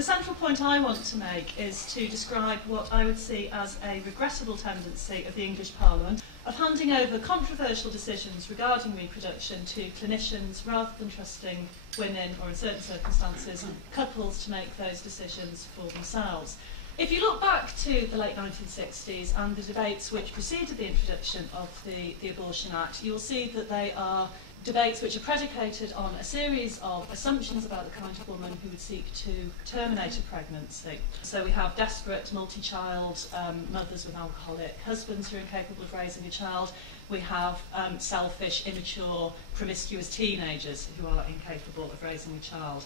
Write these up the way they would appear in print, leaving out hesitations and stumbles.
The central point I want to make is to describe what I would see as a regrettable tendency of the English Parliament of handing over controversial decisions regarding reproduction to clinicians rather than trusting women, or in certain circumstances, couples to make those decisions for themselves. If you look back to the late 1960s and the debates which preceded the introduction of the Abortion Act, you will see that they are debates which are predicated on a series of assumptions about the kind of woman who would seek to terminate a pregnancy. So we have desperate multi-child mothers with alcoholic husbands who are incapable of raising a child. We have selfish, immature, promiscuous teenagers who are incapable of raising a child.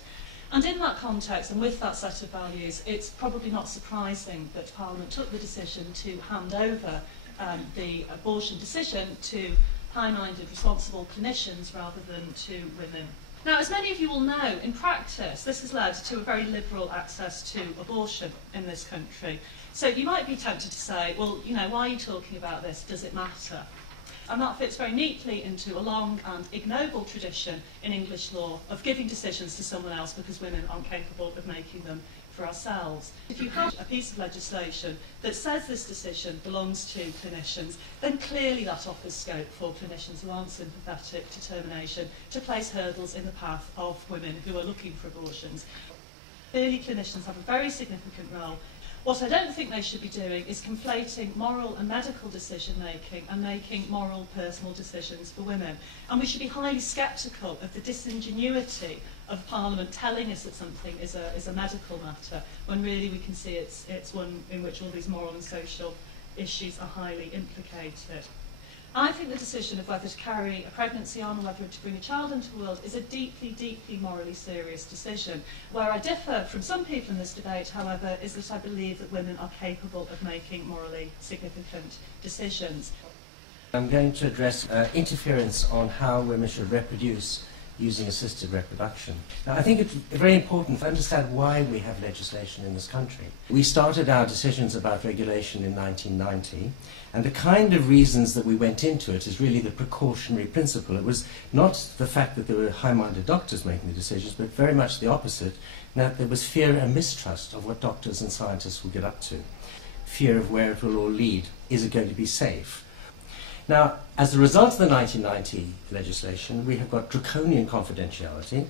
And in that context, and with that set of values, it's probably not surprising that Parliament took the decision to hand over the abortion decision to high-minded, responsible clinicians rather than to women. Now, as many of you will know, in practice, this has led to a very liberal access to abortion in this country. So you might be tempted to say, well, you know, why are you talking about this? Does it matter? And that fits very neatly into a long and ignoble tradition in English law of giving decisions to someone else because women aren't capable of making them for ourselves. If you have a piece of legislation that says this decision belongs to clinicians, then clearly that offers scope for clinicians who aren't sympathetic to termination to place hurdles in the path of women who are looking for abortions. Clearly clinicians have a very significant role. What I don't think they should be doing is conflating moral and medical decision-making and making moral, personal decisions for women. And we should be highly sceptical of the disingenuity of Parliament telling us that something is a medical matter, when really we can see it's one in which all these moral and social issues are highly implicated. I think the decision of whether to carry a pregnancy on or whether to bring a child into the world is a deeply, deeply morally serious decision. Where I differ from some people in this debate, however, is that I believe that women are capable of making morally significant decisions. I'm going to address interference on how women should reproduce using assisted reproduction. Now, I think it's very important to understand why we have legislation in this country. We started our decisions about regulation in 1990, and the kind of reasons that we went into it is really the precautionary principle. It was not the fact that there were high-minded doctors making the decisions, but very much the opposite, that there was fear and mistrust of what doctors and scientists will get up to. Fear of where it will all lead. Is it going to be safe? Now, as a result of the 1990 legislation, we have got draconian confidentiality,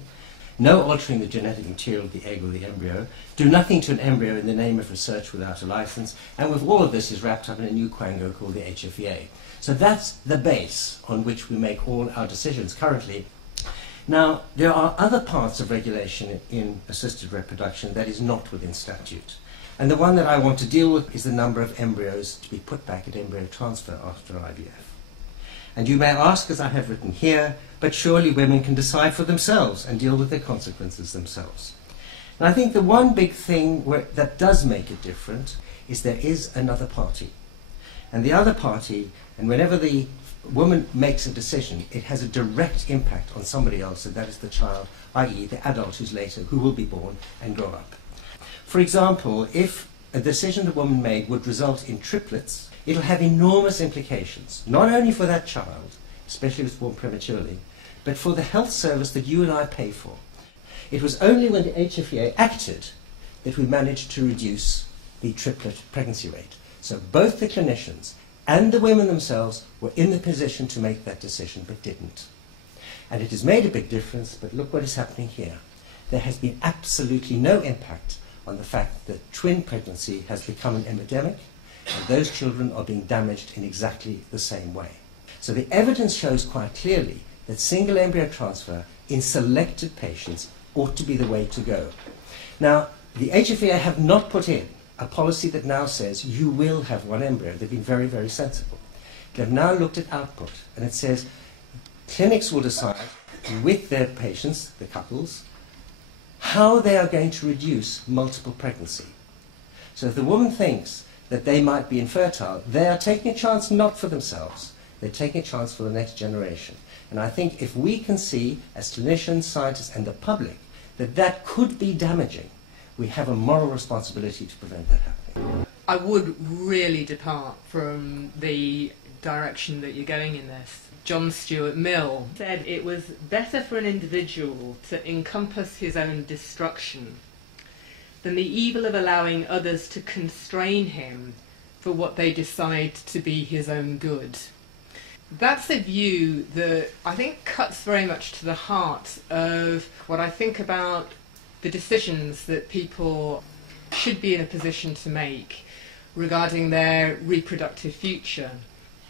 no altering the genetic material of the egg or the embryo, do nothing to an embryo in the name of research without a license, and with all of this is wrapped up in a new quango called the HFEA. So that's the base on which we make all our decisions currently. Now, there are other parts of regulation in assisted reproduction that is not within statute. And the one that I want to deal with is the number of embryos to be put back at embryo transfer after IVF. And you may ask, as I have written here, but surely women can decide for themselves and deal with their consequences themselves. And I think the one big thing that does make it different is there is another party. And the other party, and whenever the woman makes a decision, it has a direct impact on somebody else, and that is the child, i.e. the adult who will be born and grow up. For example, if a decision the woman made would result in triplets, it'll have enormous implications, not only for that child, especially if it's born prematurely, but for the health service that you and I pay for. It was only when the HFEA acted that we managed to reduce the triplet pregnancy rate. So both the clinicians and the women themselves were in the position to make that decision, but didn't. And it has made a big difference, but look what is happening here. There has been absolutely no impact on the fact that twin pregnancy has become an epidemic, and those children are being damaged in exactly the same way. So the evidence shows quite clearly that single embryo transfer in selected patients ought to be the way to go. Now, the HFEA have not put in a policy that now says you will have one embryo. They've been very, very sensible. They've now looked at output, and it says clinics will decide with their patients, the couples, how they are going to reduce multiple pregnancy. So if the woman thinks that they might be infertile, they are taking a chance not for themselves. They're taking a chance for the next generation. And I think if we can see, as clinicians, scientists, and the public, that that could be damaging, we have a moral responsibility to prevent that happening. I would really depart from the direction that you're going in this. John Stuart Mill said it was better for an individual to encompass his own destruction than the evil of allowing others to constrain him for what they decide to be his own good. That's a view that I think cuts very much to the heart of what I think about the decisions that people should be in a position to make regarding their reproductive future.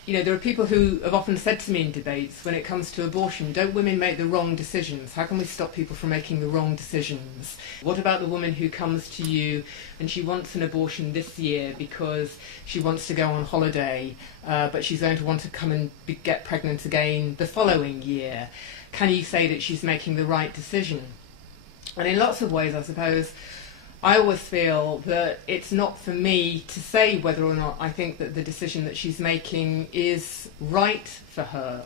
You know, there are people who have often said to me in debates, when it comes to abortion, don't women make the wrong decisions? How can we stop people from making the wrong decisions? What about the woman who comes to you and she wants an abortion this year because she wants to go on holiday, but she's going to want to come and get pregnant again the following year? Can you say that she's making the right decision? And in lots of ways, I suppose, I always feel that it's not for me to say whether or not I think that the decision that she's making is right for her.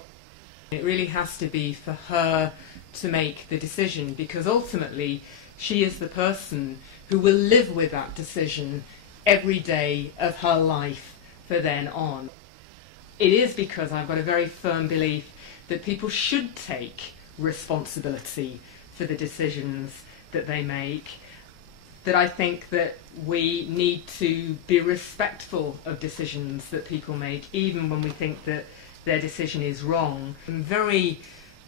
It really has to be for her to make the decision, because ultimately she is the person who will live with that decision every day of her life from then on. It is because I've got a very firm belief that people should take responsibility for the decisions that they make, that I think that we need to be respectful of decisions that people make, even when we think that their decision is wrong. I'm very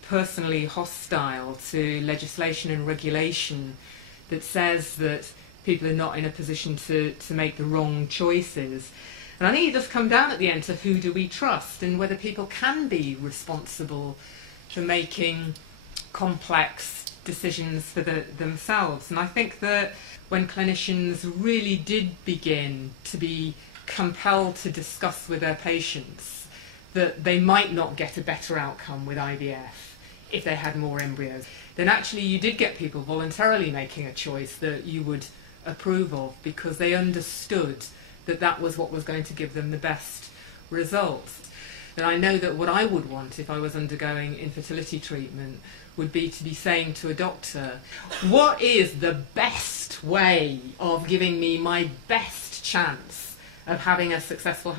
personally hostile to legislation and regulation that says that people are not in a position to make the wrong choices. And I think it does come down at the end to who do we trust and whether people can be responsible for making complex decisions for themselves. And I think that when clinicians really did begin to be compelled to discuss with their patients that they might not get a better outcome with IVF if they had more embryos, then actually you did get people voluntarily making a choice that you would approve of, because they understood that that was what was going to give them the best results. And I know that what I would want if I was undergoing infertility treatment would be to be saying to a doctor, what is the best way of giving me my best chance of having a successful,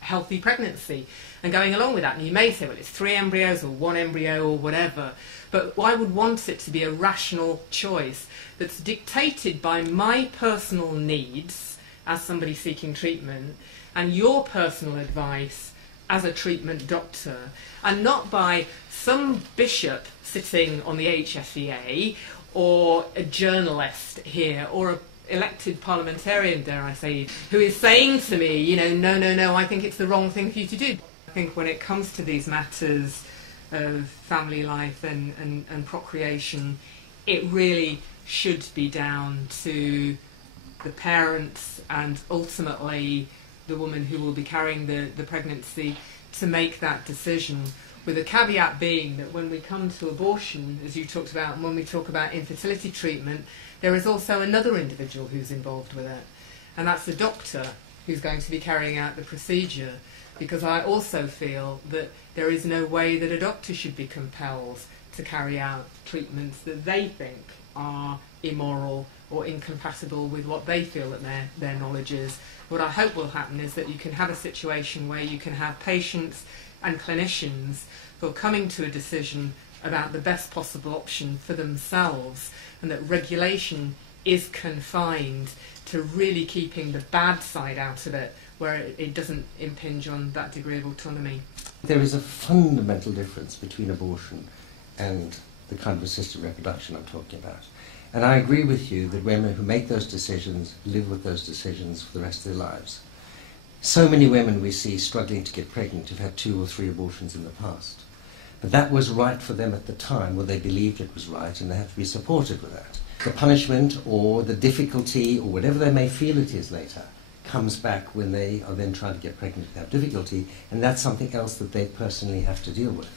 healthy pregnancy? And going along with that, and you may say, well, it's 3 embryos or 1 embryo or whatever, but I would want it to be a rational choice that's dictated by my personal needs as somebody seeking treatment and your personal advice as a treatment doctor, and not by some bishop sitting on the HFEA or a journalist here or an elected parliamentarian, dare I say, who is saying to me, you know, no, I think it's the wrong thing for you to do. I think when it comes to these matters of family life and procreation, it really should be down to the parents and ultimately the woman who will be carrying the pregnancy to make that decision, with a caveat being that when we come to abortion, as you talked about, and when we talk about infertility treatment, there is also another individual who's involved with it, and that's the doctor who's going to be carrying out the procedure, because I also feel that there is no way that a doctor should be compelled to carry out treatments that they think are immoral or incompatible with what they feel that their knowledge is. What I hope will happen is that you can have a situation where you can have patients and clinicians who are coming to a decision about the best possible option for themselves, and that regulation is confined to really keeping the bad side out of it, where it doesn't impinge on that degree of autonomy. There is a fundamental difference between abortion and the kind of assisted reproduction I'm talking about. And I agree with you that women who make those decisions live with those decisions for the rest of their lives. So many women we see struggling to get pregnant have had 2 or 3 abortions in the past. But that was right for them at the time, or they believed it was right, and they have to be supported with that. The punishment or the difficulty or whatever they may feel it is later comes back when they are then trying to get pregnant and have difficulty, and that's something else that they personally have to deal with.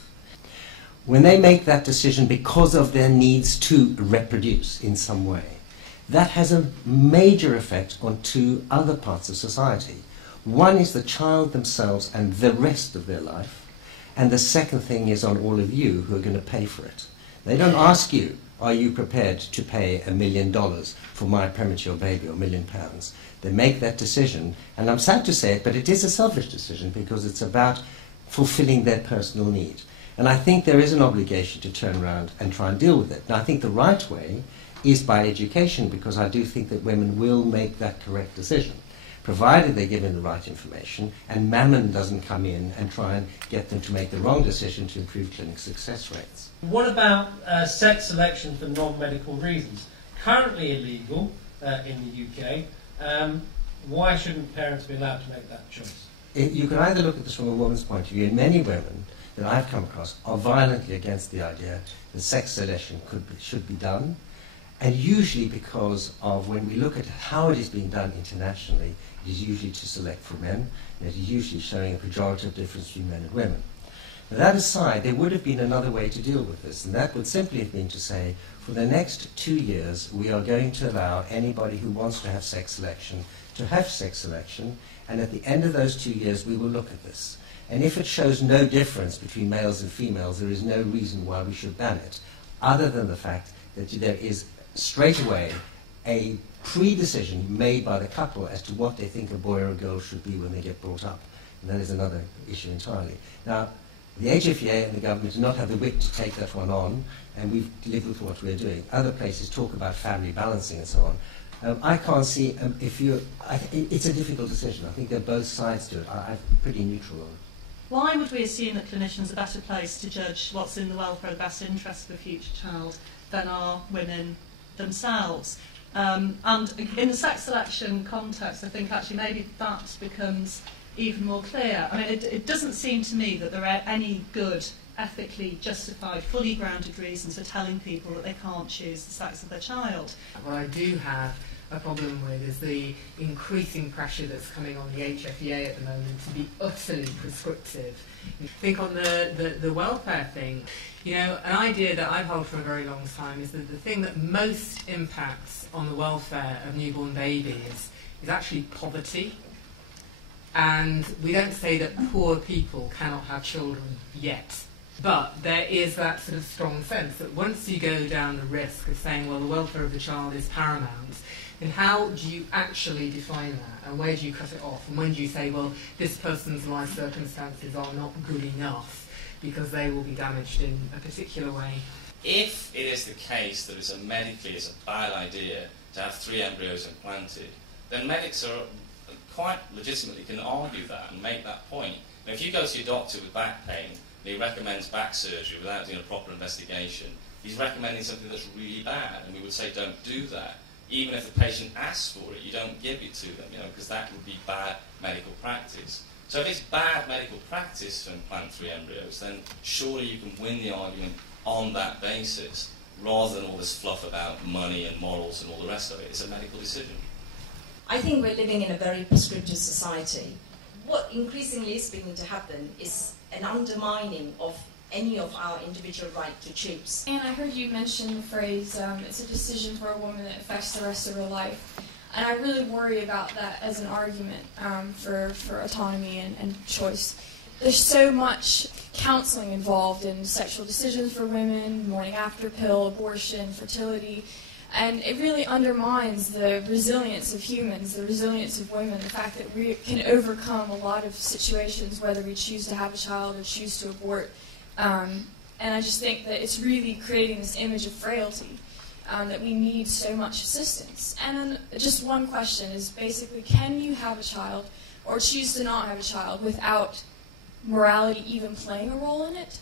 When they make that decision because of their needs to reproduce in some way, that has a major effect on 2 other parts of society. One is the child themselves and the rest of their life, and the second thing is on all of you who are going to pay for it. They don't ask you, are you prepared to pay $1 million for my premature baby, or £1 million? They make that decision, and I'm sad to say it, but it is a selfish decision because it's about fulfilling their personal need. And I think there is an obligation to turn around and try and deal with it. And I think the right way is by education, because I do think that women will make that correct decision, provided they're given the right information and mammon doesn't come in and try and get them to make the wrong decision to improve clinic success rates. What about sex selection for non-medical reasons? Currently illegal in the UK. Why shouldn't parents be allowed to make that choice? You can either look at this from a woman's point of view, and many women that I've come across are violently against the idea that sex selection should be done, and usually because of, when we look at how it is being done internationally, it is usually to select for men, and it is usually showing a pejorative difference between men and women. Now, that aside, there would have been another way to deal with this, and that would simply have been to say, for the next 2 years, we are going to allow anybody who wants to have sex selection to have sex selection, and at the end of those 2 years, we will look at this. And if it shows no difference between males and females, there is no reason why we should ban it, other than the fact that there is straight away a pre-decision made by the couple as to what they think a boy or a girl should be when they get brought up. And that is another issue entirely. Now, the HFEA and the government do not have the wit to take that one on, and we've lived with what we're doing. Other places talk about family balancing and so on. I can't see it's a difficult decision. I think there are both sides to it. I'm pretty neutral on it. Why would we assume that clinicians are better placed to judge what's in the welfare of the best interest of a future child than are women themselves? And in the sex selection context, I think actually maybe that becomes even more clear. I mean, it doesn't seem to me that there are any good, ethically justified, fully grounded reasons for telling people that they can't choose the sex of their child. What I do have a problem with is the increasing pressure that's coming on the HFEA at the moment to be utterly prescriptive. Think on the welfare thing. You know, an idea that I've held for a very long time is that the thing that most impacts on the welfare of newborn babies is actually poverty. And we don't say that poor people cannot have children yet. But there is that sort of strong sense that once you go down the risk of saying, well, the welfare of the child is paramount, then how do you actually define that? And where do you cut it off? And when do you say, well, this person's life circumstances are not good enough because they will be damaged in a particular way? If it is the case that it's a bad idea to have 3 embryos implanted, then medics are quite legitimately can argue that and make that point. Now, if you go to your doctor with back pain, and he recommends back surgery without doing a proper investigation, he's recommending something that's really bad, and we would say don't do that. Even if the patient asks for it, you don't give it to them, because that would be bad medical practice. So if it's bad medical practice to implant 3 embryos, then surely you can win the argument on that basis, rather than all this fluff about money and morals and all the rest of it. It's a medical decision. I think we're living in a very prescriptive society. What increasingly is beginning to happen is an undermining of any of our individual right to choose. And I heard you mention the phrase, it's a decision for a woman that affects the rest of her life. And I really worry about that as an argument for autonomy and choice. There's so much counseling involved in sexual decisions for women, morning after pill, abortion, fertility. And it really undermines the resilience of humans, the resilience of women, the fact that we can overcome a lot of situations, whether we choose to have a child or choose to abort. And I just think that it's really creating this image of frailty, that we need so much assistance. And then just one question is basically, can you have a child or choose to not have a child without morality even playing a role in it?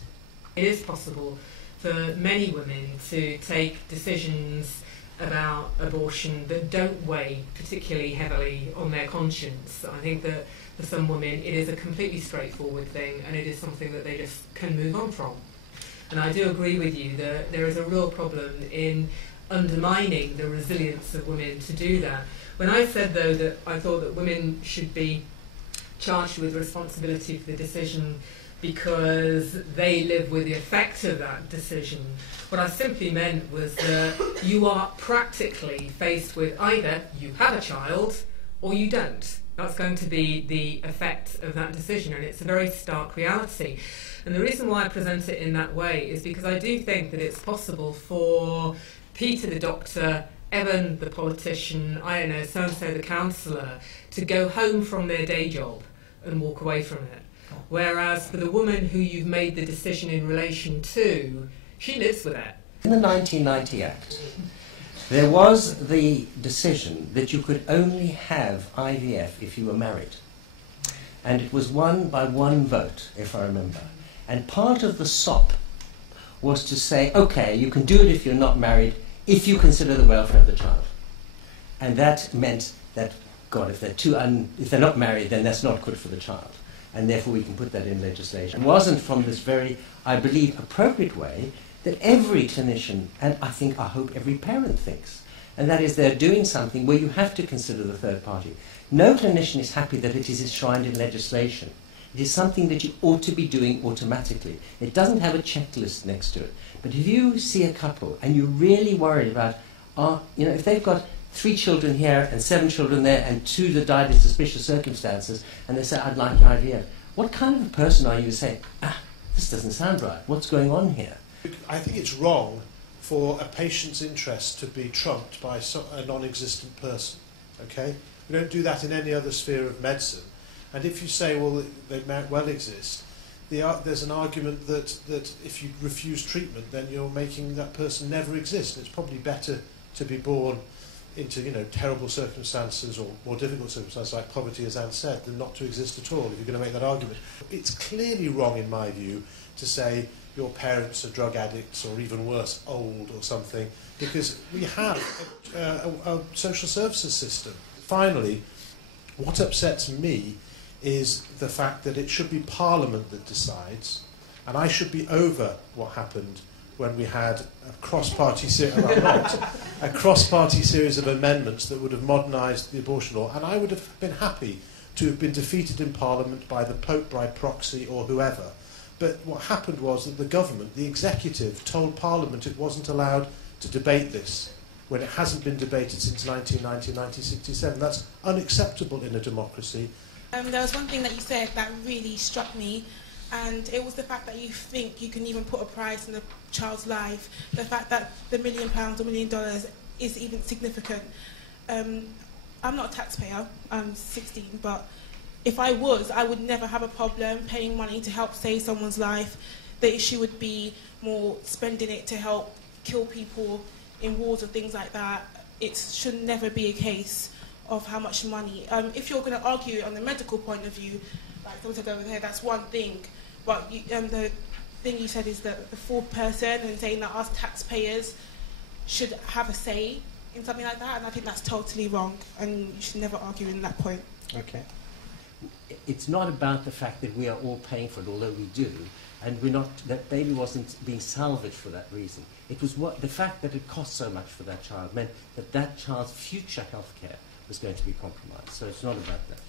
It is possible for many women to take decisions about abortion that don't weigh particularly heavily on their conscience. I think that for some women it is a completely straightforward thing, and it is something that they just can move on from. And I do agree with you that there is a real problem in undermining the resilience of women to do that. When I said, though, that I thought that women should be charged with responsibility for the decision because they live with the effect of that decision, what I simply meant was that you are practically faced with either you have a child or you don't. That's going to be the effect of that decision, and it's a very stark reality. And the reason why I present it in that way is because I do think that it's possible for Peter the doctor, Evan the politician, I don't know, so-and-so the counsellor, to go home from their day job and walk away from it. Whereas for the woman who you've made the decision in relation to, she lives with it. In the 1990 Act, There was the decision that you could only have IVF if you were married. And it was won by one vote, if I remember. And part of the SOP was to say, okay, you can do it if you're not married, if you consider the welfare of the child. And that meant that, God, if they're not married, then that's not good for the child. And therefore we can put that in legislation. It wasn't from this very, I believe, appropriate way that every clinician, and I hope every parent thinks. And that is they're doing something where you have to consider the third party. No clinician is happy that it is enshrined in legislation. It is something that you ought to be doing automatically. It doesn't have a checklist next to it. But if you see a couple and you're really worried about, if they've got 3 children here and 7 children there and 2 that died in suspicious circumstances, and they say, I'd like IVF, what kind of a person are you to say, this doesn't sound right, what's going on here? I think it's wrong for a patient's interest to be trumped by a non-existent person, okay? We don't do that in any other sphere of medicine. And if you say, well, they might well exist, there's an argument that if you refuse treatment, then you're making that person never exist. It's probably better to be born into terrible circumstances or more difficult circumstances like poverty, as Anne said, than not to exist at all, if you're going to make that argument. It's clearly wrong, in my view, to say your parents are drug addicts or even worse, old or something, because we have a social services system. Finally, what upsets me is the fact that it should be Parliament that decides, and I should be over what happened when we had a cross-party series of amendments that would have modernised the abortion law, and I would have been happy to have been defeated in Parliament by the Pope by proxy or whoever. But what happened was that the government, the executive, told Parliament it wasn't allowed to debate this when it hasn't been debated since 1990, 1967. That's unacceptable in a democracy. There was one thing that you said that really struck me, and it was the fact that you think you can even put a price on a child's life, the fact that the £1 million or $1 million is even significant. I'm not a taxpayer, I'm 16, but if I was, I would never have a problem paying money to help save someone's life. The issue would be more spending it to help kill people in wars or things like that. It should never be a case of how much money. If you're going to argue on the medical point of view, like someone said over there, that's one thing. But the thing you said is that the fourth person and saying that us taxpayers should have a say in something like that, and I think that's totally wrong, and you should never argue in that point. Okay. It's not about the fact that we are all paying for it, although we do, and that baby wasn't being salvaged for that reason. It was the fact that it cost so much for that child meant that child's future health care was going to be compromised. So it's not about that.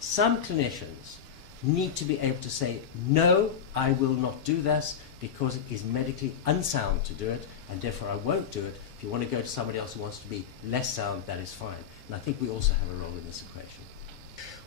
Some clinicians need to be able to say, no, I will not do this because it is medically unsound to do it, and therefore I won't do it. If you want to go to somebody else who wants to be less sound, that is fine. And I think we also have a role in this equation.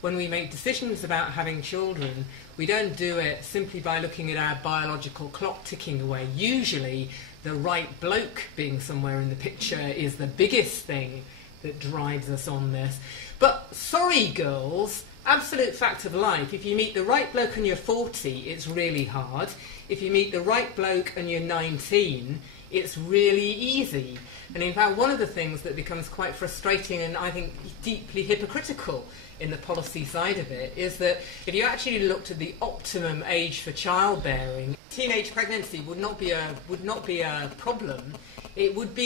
When we make decisions about having children, we don't do it simply by looking at our biological clock ticking away. Usually, the right bloke being somewhere in the picture is the biggest thing that drives us on this. But sorry, girls, absolute fact of life, if you meet the right bloke and you're 40, it's really hard. If you meet the right bloke and you're 19, it's really easy. And in fact, one of the things that becomes quite frustrating and I think deeply hypocritical in the policy side of it is that if you actually looked at the optimum age for childbearing, teenage pregnancy would not be a problem. It would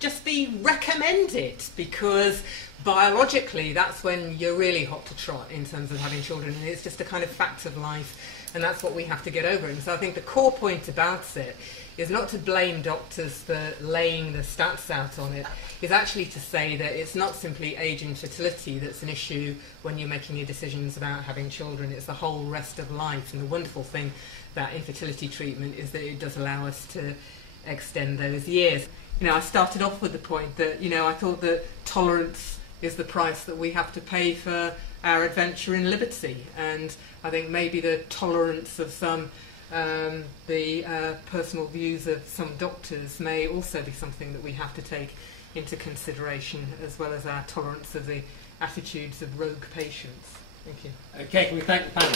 just be recommended, because biologically that's when you're really hot to trot in terms of having children, and it's just a kind of fact of life, and that's what we have to get over. And so I think the core point about it is not to blame doctors for laying the stats out on it, is actually to say that it's not simply age and fertility that's an issue when you're making your decisions about having children, it's the whole rest of life. And the wonderful thing about infertility treatment is that it does allow us to extend those years. I started off with the point that, I thought that tolerance is the price that we have to pay for our adventure in liberty. And I think maybe the tolerance of some, the personal views of some doctors may also be something that we have to take into consideration, as well as our tolerance of the attitudes of rogue patients. Thank you. Okay, can we thank the panel?